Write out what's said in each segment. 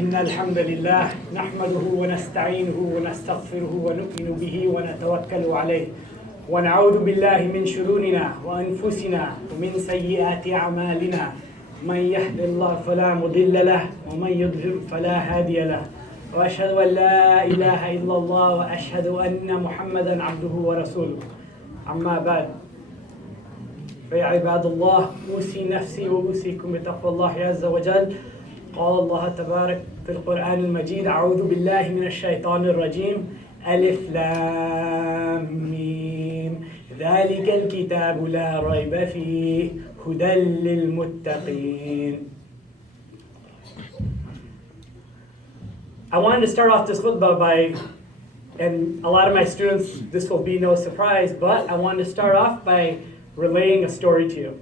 إن الحمد لله نحمده ونستعينه ونستغفره ونؤمن به ونتوكل عليه ونعوذ بالله من شرورنا وأنفسنا ومن سيئات أعمالنا من يهد الله فلا مضل له ومن يضلل فلا هادي له وأشهد أن لا إله إلا الله وأشهد أن محمدا عبده ورسوله أما بعد فيا عباد الله أوصي نفسي وأوصيكم بتقوى الله عز وجل. قال الله تبارك في القرآن المجيد أعوذ بالله من الشيطان الرجيم ألف لام ميم ذلك الكتاب لا ريب فيه هدى للمتقين. I wanted to start off this khutbah by, and a lot of my students, this will be no surprise, but I wanted to start off by relaying a story to you.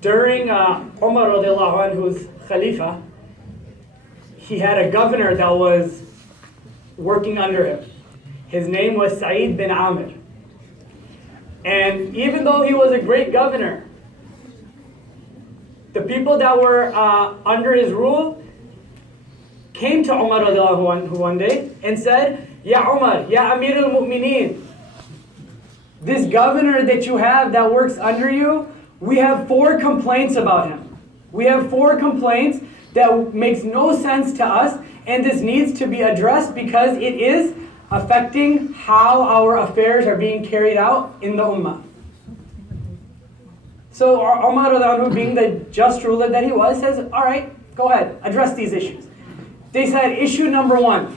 During Umar radiallahu anhu's Khalifa, he had a governor that was working under him. His name was Saeed bin Amir. And even though he was a great governor, the people that were under his rule came to Umar radiallahu anhu one day and said, Ya Umar, Ya Amir al-Mu'mineen, this governor that you have that works under you, we have 4 complaints about him. We have 4 complaints that makes no sense to us, and this needs to be addressed because it is affecting how our affairs are being carried out in the ummah. So Umar radiallahu anhu, being the just ruler that he was, says, all right, go ahead, address these issues. They said, issue number 1,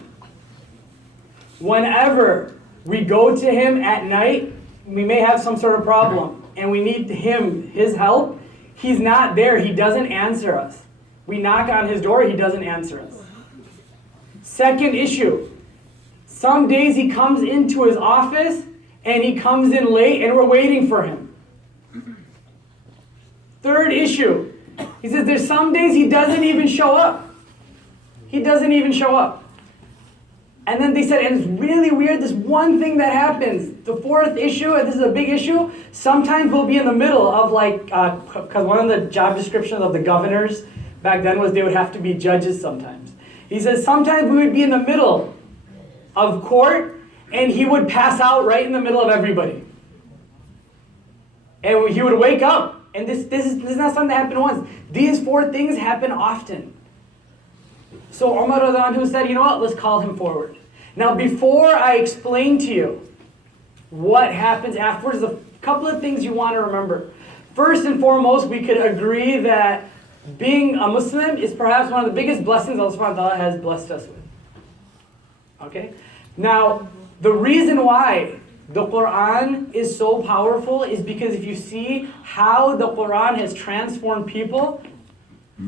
whenever we go to him at night, we may have some sort of problem, and we need his help. He's not there. He doesn't answer us. We knock on his door. He doesn't answer us. Second issue. Some days he comes into his office, and he comes in late, and we're waiting for him. Third issue. He says there's some days he doesn't even show up. He doesn't even show up. And then they said, and it's really weird, this one thing that happens. The 4th issue, and this is a big issue, sometimes we'll be in the middle of because one of the job descriptions of the governors back then was they would have to be judges sometimes. He says sometimes we would be in the middle of court, and he would pass out right in the middle of everybody. And he would wake up, and this is not something that happened once. These 4 things happen often. So Umar radiallahu anhu said, you know what, let's call him forward. Now before I explain to you what happens afterwards, there's a couple of things you want to remember. First and foremost, we could agree that being a Muslim is perhaps one of the biggest blessings Allah subhanahu wa ta'ala has blessed us with. Okay? Now, the reason why the Quran is so powerful is because if you see how the Quran has transformed people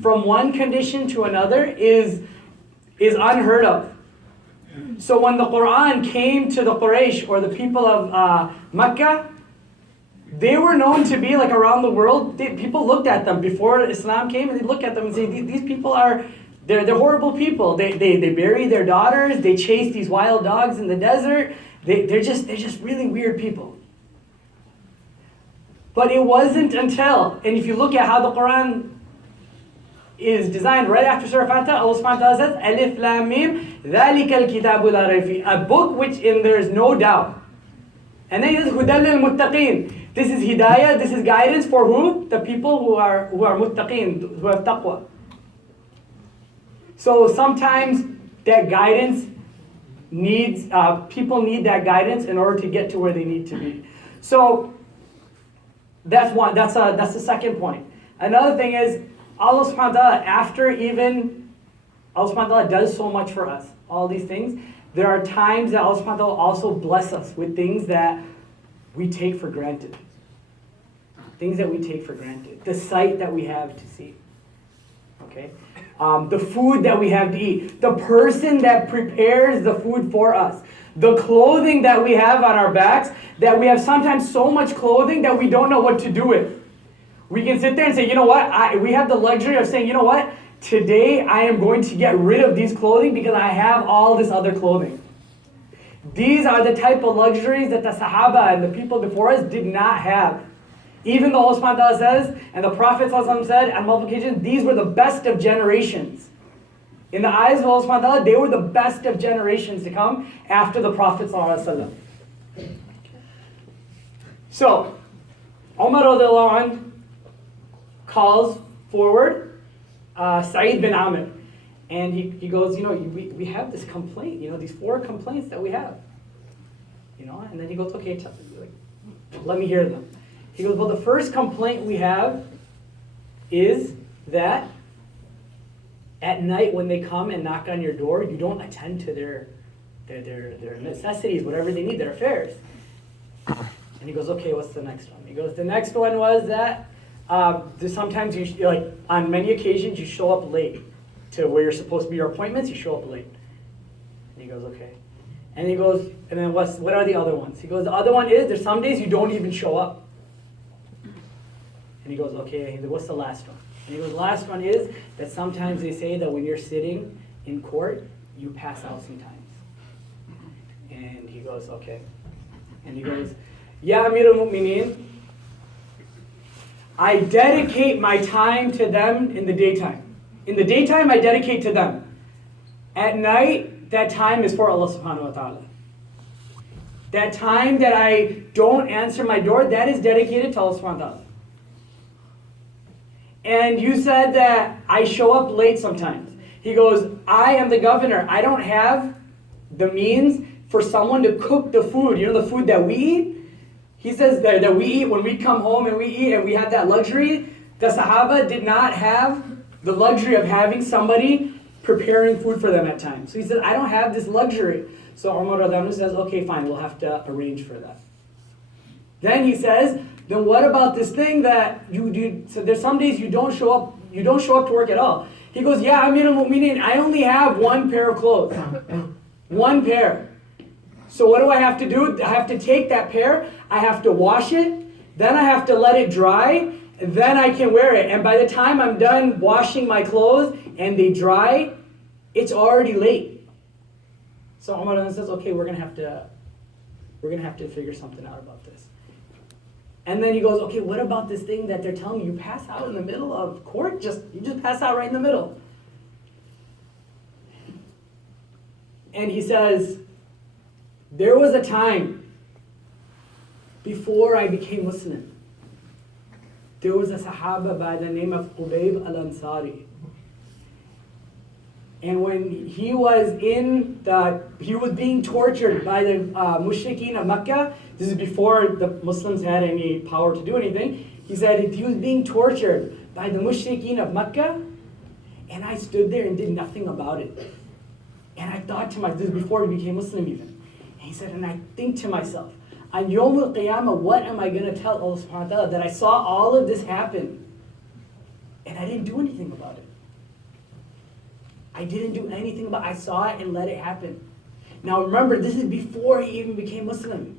from one condition to another is unheard of. So when the Quran came to the Quraysh, or the people of Mecca, they were known to be like around the world. People looked at them before Islam came, and they look at them and say, these people they're horrible people. They bury their daughters. They chase these wild dogs in the desert. They're just really weird people. But it wasn't until, and if you look at how the Quran is designed right after Surah Fatiha, Allah subhanahu wa ta'ala says, Alif Lam Mim, ذَلِكَ الْكِتَابُ لَا رَيْبَ فِيهِ, a book which in there is no doubt. And then he says, هُدًى لِلْمُتَّقِينَ, this is hidayah, this is guidance for who? The people who are muttaqeen, who have taqwa. So sometimes that guidance needs, people need that guidance in order to get to where they need to be. So that's one, that's the second point. Another thing is, Allah subhanahu wa ta'ala, after even Allah subhanahu wa ta'ala does so much for us, all these things, there are times that Allah subhanahu wa ta'ala also bless us with things that we take for granted. Things that we take for granted. The sight that we have to see. Okay? The food that we have to eat. The person that prepares the food for us. The clothing that we have on our backs, that we have sometimes so much clothing that we don't know what to do with. We can sit there and say, you know what, we have the luxury of saying, you know what, today I am going to get rid of these clothing because I have all this other clothing. These are the type of luxuries that the Sahaba and the people before us did not have. Even though Allah subhanahu wa ta'ala says, and the Prophet said, on multiplication, these were the best of generations. In the eyes of Allah subhanahu wa ta'ala, they were the best of generations to come after the Prophet sallallahu alaihi wasallam. So, Umar radiallahu anh calls forward Saeed bin Amr. And he goes, we have this complaint, these 4 complaints that we have. And then he goes, okay, let me hear them. He goes, well, the first complaint we have is that at night when they come and knock on your door, you don't attend to their necessities, whatever they need, their affairs. And he goes, okay, what's the next one? He goes, the next one was that sometimes on many occasions you show up late to where you're supposed to be your appointments, you show up late. And he goes, okay. And he goes, and then what are the other ones? He goes, the other one is there's some days you don't even show up. And he goes, okay. And what's the last one? And he goes, the last one is that sometimes they say that when you're sitting in court, you pass out sometimes. And he goes, okay. And he goes, Ya Amir al-Mu'mineen, I dedicate my time to them in the daytime. In the daytime, I dedicate to them. At night, that time is for Allah subhanahu wa ta'ala. That time that I don't answer my door, that is dedicated to Allah subhanahu wa ta'ala. And you said that I show up late sometimes. He goes, I am the governor. I don't have the means for someone to cook the food. The food that we eat? He says that we eat when we come home and we eat and we have that luxury. The Sahaba did not have the luxury of having somebody preparing food for them at times. So he says, I don't have this luxury. So Umar radiallahu anhu says, okay, fine, we'll have to arrange for that. Then he says, then what about this thing that you do? So there's some days you don't show up to work at all. He goes, yeah, Amir al-Mu'mineen, I only have 1 pair of clothes. 1 pair. So what do I have to do? I have to take that pair, I have to wash it, then I have to let it dry, then I can wear it. And by the time I'm done washing my clothes and they dry, it's already late. So Umar says, okay, we're gonna have to figure something out about this. And then he goes, okay, what about this thing that they're telling me you pass out in the middle of court? You just pass out right in the middle. And he says, there was a time before I became Muslim. There was a Sahaba by the name of Qubayb al-Ansari. And when he was being tortured by the mushrikeen of Mecca. This is before the Muslims had any power to do anything. He said he was being tortured by the mushrikeen of Mecca, and I stood there and did nothing about it. And I thought to myself, this is before he became Muslim even. And he said, and I think to myself, on Yawm al-Qiyamah, what am I going to tell Allah subhanahu wa ta'ala? That I saw all of this happen, and I didn't do anything about it. I didn't do anything about it. I saw it and let it happen. Now remember, this is before he even became Muslim.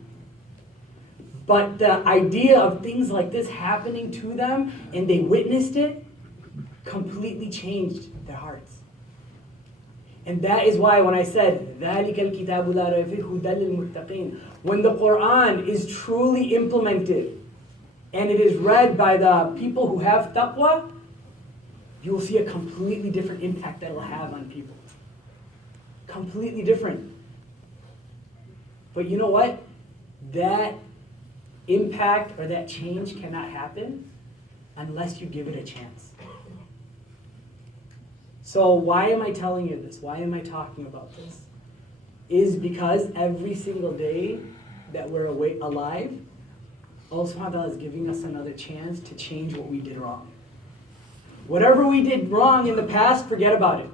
But the idea of things like this happening to them, and they witnessed it, completely changed their hearts. And that is why when I said, ذَلِكَ الْكِتَابُ لَا رَيْبَ فِيهِ هُدًى لِلْمُتَّقِينَ, when the Quran is truly implemented, and it is read by the people who have taqwa, you will see a completely different impact that it will have on people. Completely different. But you know what? That impact or that change cannot happen unless you give it a chance. So why am I telling you this? Why am I talking about this? Is because every single day that we're alive, Allah subhanahu wa ta'ala is giving us another chance to change what we did wrong. Whatever we did wrong in the past, forget about it.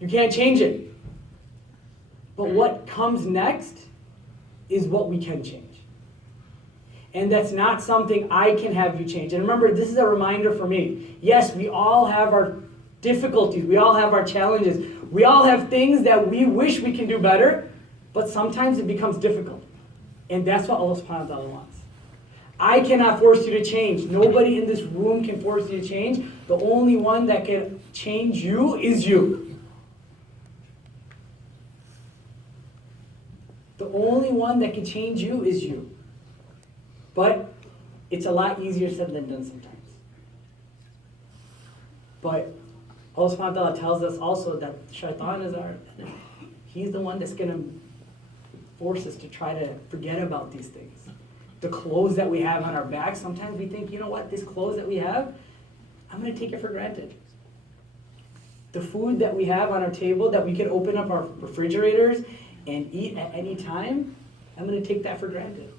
You can't change it. But what comes next is what we can change. And that's not something I can have you change. And remember, this is a reminder for me. Yes, we all have our difficulties. We all have our challenges. We all have things that we wish we can do better, but sometimes it becomes difficult. And that's what Allah subhanahu wa ta'ala wants. I cannot force you to change. Nobody in this room can force you to change. The only one that can change you is you. The only one that can change you is you. But It's a lot easier said than done sometimes. But Allah subhanahu wa ta'ala tells us also that shaitan is our enemy. He's the one that's going to force us to try to forget about these things. The clothes that we have on our back, sometimes we think, you know what, this clothes that we have, I'm going to take it for granted. The food that we have on our table, that we can open up our refrigerators and eat at any time, I'm going to take that for granted.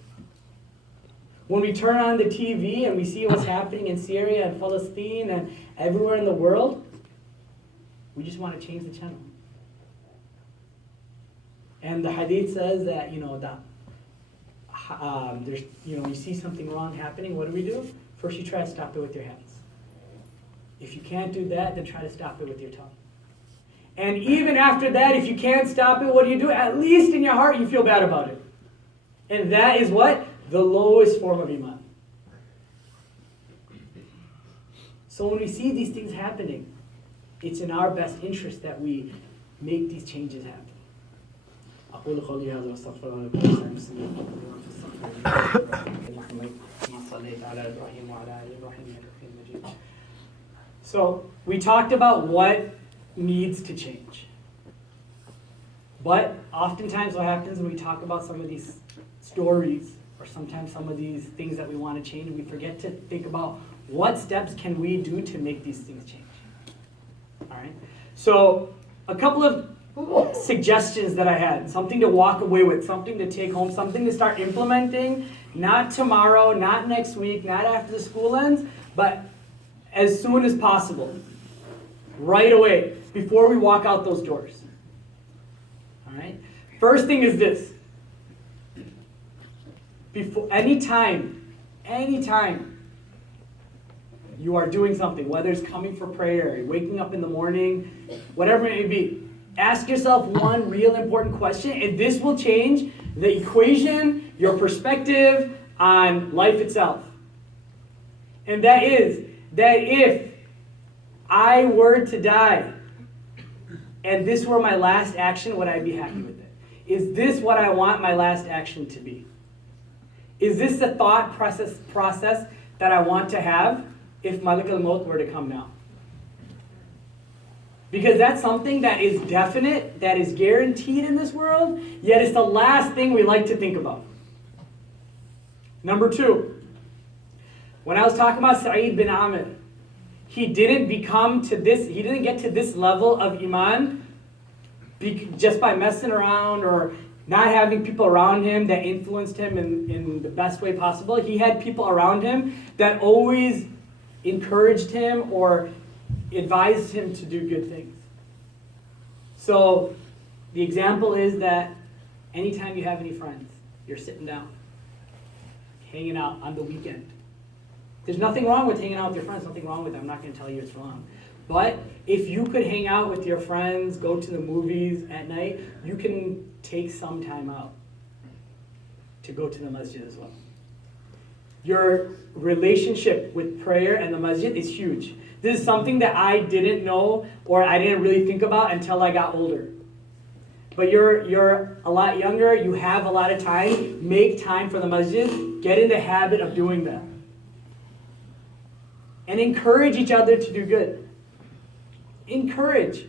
When we turn on the TV and we see what's happening in Syria and Palestine and everywhere in the world, we just want to change the channel. And the hadith says that, there's, you see something wrong happening, what do? First you try to stop it with your hands. If you can't do that, then try to stop it with your tongue. And even after that, if you can't stop it, what do? At least in your heart you feel bad about it. And that is what? The lowest form of iman. So when we see these things happening, it's in our best interest that we make these changes happen. أقول قولي هذا واستغفر الله لكم ولسائر المسلمين كما صليت على إبراهيم وعلى آل إبراهيم إنك حميد مجيد. So we talked about what needs to change. But oftentimes what happens when we talk about some of these stories or sometimes some of these things that we want to change, we forget to think about what steps can we do to make these things change. All right. So a couple of suggestions that I had, something to walk away with, something to take home, something to start implementing, not tomorrow, not next week, not after the school ends, but as soon as possible, right away, before we walk out those doors. All right? First thing is this. Anytime you are doing something, whether it's coming for prayer, waking up in the morning, whatever it may be, ask yourself one real important question, and this will change the equation, your perspective on life itself. And that is, that if I were to die, and this were my last action, would I be happy with it? Is this what I want my last action to be? Is this the thought process that I want to have if Malik al-Maut were to come now? Because that's something that is definite, that is guaranteed in this world, yet it's the last thing we like to think about. Number two, when I was talking about Saeed bin Amir, he didn't get to this level of iman just by messing around or not having people around him that influenced him in the best way possible. He had people around him that always encouraged him or advised him to do good things. So the example is that anytime you have any friends, you're sitting down, hanging out on the weekend. There's nothing wrong with hanging out with your friends, nothing wrong with it. I'm not going to tell you it's wrong. But if you could hang out with your friends, go to the movies at night, you can take some time out to go to the masjid as well. Your relationship with prayer and the masjid is huge. This is something that I didn't know or I didn't really think about until I got older. But you're a lot younger, you have a lot of time, make time for the masjid, get in the habit of doing that. And encourage each other to do good. Encourage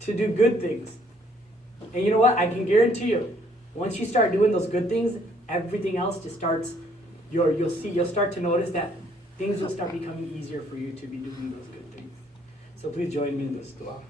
to do good things. And you know what? I can guarantee you, once you start doing those good things, everything else just starts, you'll start to notice that things will start becoming easier for you to be doing those good things. So please join me in this dua.